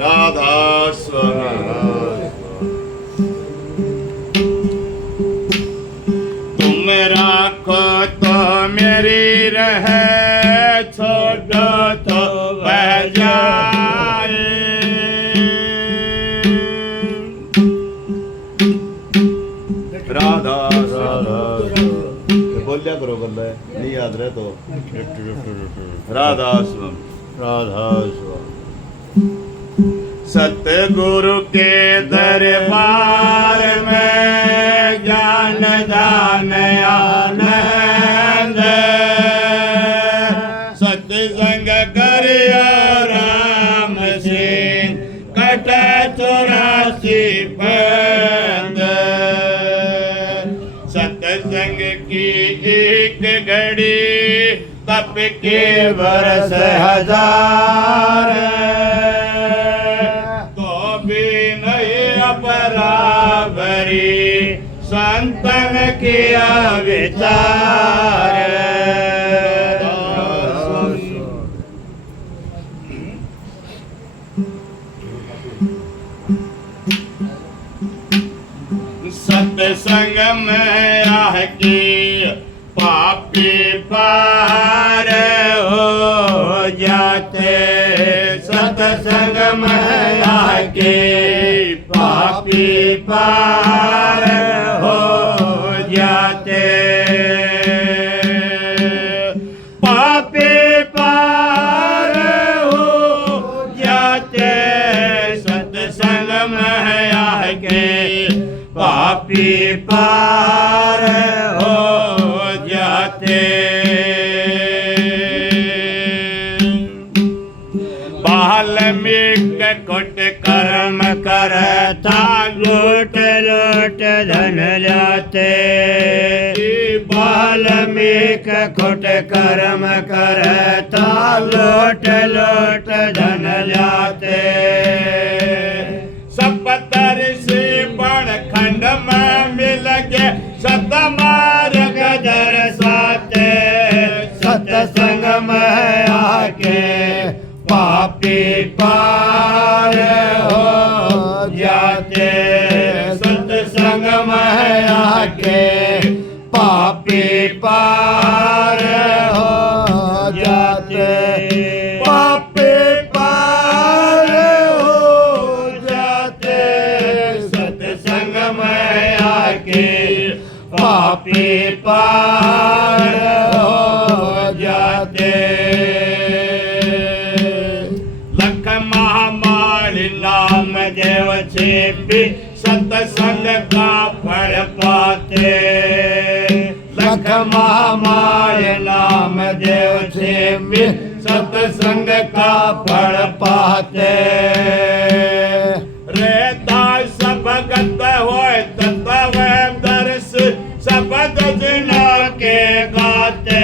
राधा स्वामी तुम राखो तो मेरी रहे, छोड़ो तो बह जाए। राधा राधा बोलिया करो बंदा नहीं याद रहे तो। राधा स्वामी राधा स्वामी सतगुरु के दरबार में ज्ञान दान आनंद, सत्संग करियो राम सिंह कट 84 बंद। सत्संग की एक घड़ी तप के बरस हजार, बराबरी संतन किया विचार। सत्संग में आके पापी पार हो जाते, सत्संग में आके पापी पार हो जाते, पापी पार हो जाते, सत्संग में आके पापी पार हो जाते। वाल्मीकि कुट कर्म करता लूट लूट धन जाते, वाल्मीकि कुट कर्म करता लूट लूट धन जाते। सपतर से बड़ खंड में मिल के सतमार्ग दर्शाते, सत्संग में आके पापी पार हो जाते, सत्संग में आके पापी पार हो जाते, पापी पार हो जाते, सत्संग में आके पापी पार हो जाते। नाम देव से भी सत्संग का फल पाते, लख महामाय नाम देव से भी सत्संग का फल पाते। रहता सब भगत होए तत्व दर्श शब्द जिना के गाते,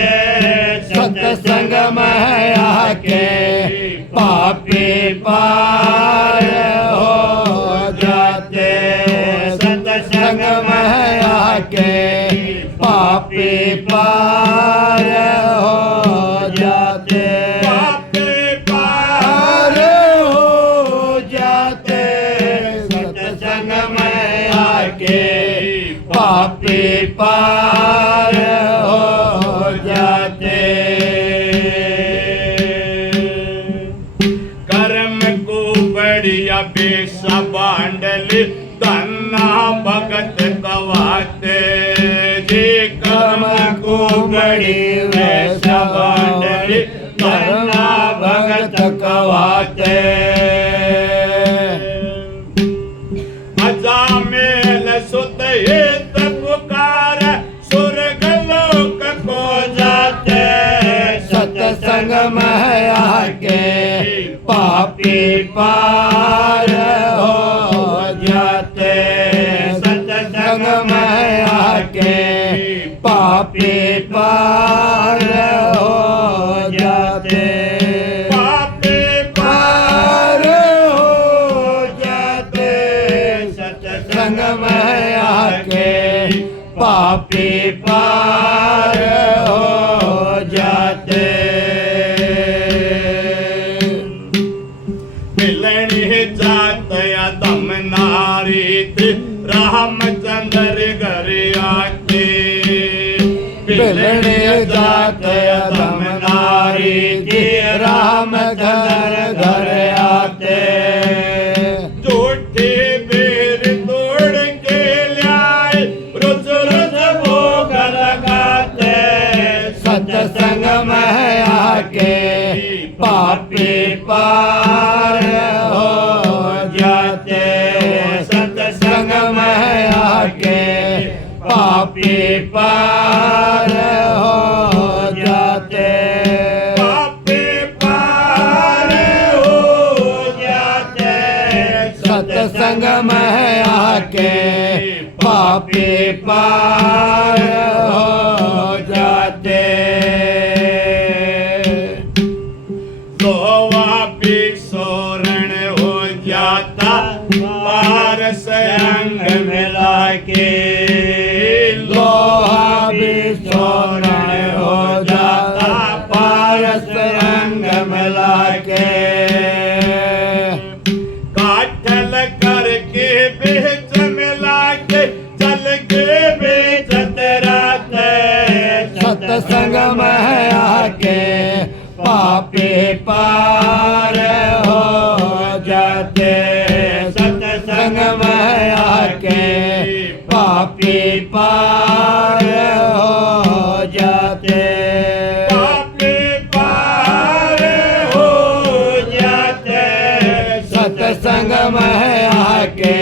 सत्संग में आके पापी पार हो जाते, सत्संग में आके पापी पार हो जाते, पापी पार हो जाते, सत्संग में आके पापी पार हो जाते। बेसा बांडल तन्ना भगत कवाते, जी कर्म को बड़ी वैसा बांडल तन्ना भगत कवाते। अजामेल सुत हित पुकार स्वर्ग लोक को जाते, सत्संग में आके पापी पार हो जाते, सत्संग में आके पापी पार हो जाते, पापी पार हो जाते। पापी पार हो जाते। मिलने जातया दम नारी थे रामचंद्र घर आके। मिलने जातया दम नारी थे रामचंद्र घर आते। झूठे बेर तोड़ के लाए रुच रुच भोग लगाते। सत्संग में आके पापी पार हो जाते। सत्संग में आके पापी पार हो जाते। पापी पार हो जाते। सत्संग में आके पापी पार हो जाते। सोवा भी सोरण हो जाता पारस अंग मिला के। लोहा भी सोरण हो जाता पारस रंग मिला के। काठल करके बेच मिला के चल के बेचत रहते। सत्संग में आके पापी पार हो जाते। सत्संग में आके पापी पार हो जाते। पापी पार हो जाते। सत्संग में आके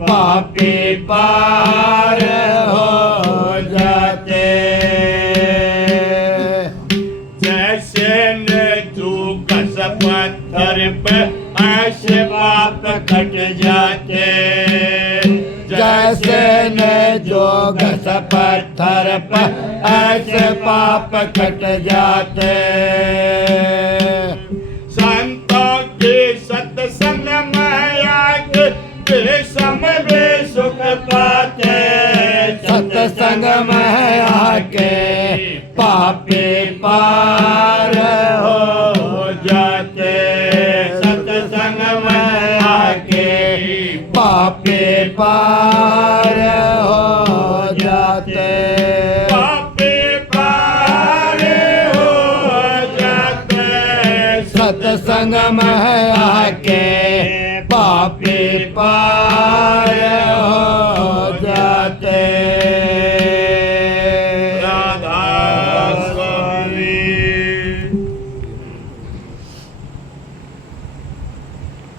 पापी पार हो जाते। जैसे न तू कस पत्थर पे ऐसे पाप कट जाते। जैसे न जो घस पत्थर पर ऐसे पाप कट जाते। संतों के सत्संग में आके बेसम बेसुख पाते। सत्संग में आके पापी पार हो जाते। सत्संग में आके पापी पार हो जाते। पापी पार हो जाते। सत्संग में आके पापी पार